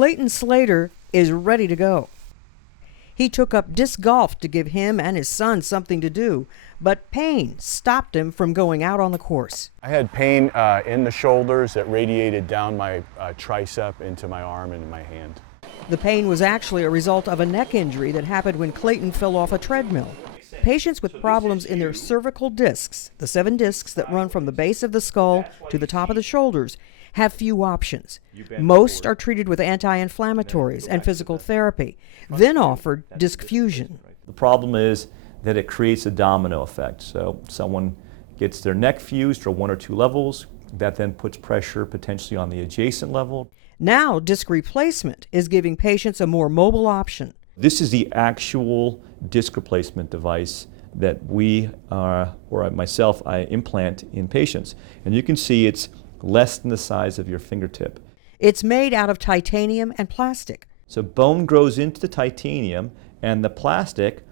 Clayton Slater is ready to go. He took up disc golf to give him and his son something to do, but pain stopped him from going out on the course. I had pain in the shoulders that radiated down my tricep into my arm and my hand. The pain was actually a result of a neck injury that happened when Clayton fell off a treadmill. Patients with problems in their cervical discs, the 7 discs that run from the base of the skull to the top of the shoulders, have few options. Most are treated with anti-inflammatories and physical therapy, then offered disc fusion. The problem is that it creates a domino effect. So someone gets their neck fused for 1 or 2 levels, that then puts pressure potentially on the adjacent level. Now disc replacement is giving patients a more mobile option. This is the actual disc replacement device that myself, I implant in patients. And you can see it's less than the size of your fingertip. It's made out of titanium and plastic. So bone grows into the titanium, and the plastic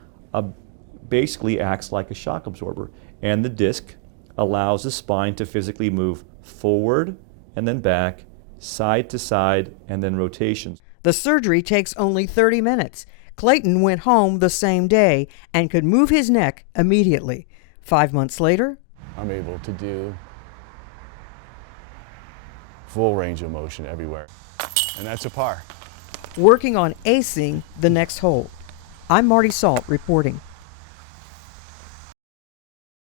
basically acts like a shock absorber. And the disc allows the spine to physically move forward and then back, side to side, and then rotations. The surgery takes only 30 minutes. Clayton went home the same day and could move his neck immediately. 5 months later, I'm able to do full range of motion everywhere. And that's a par. working on acing the next hole. I'm Marty Salt reporting.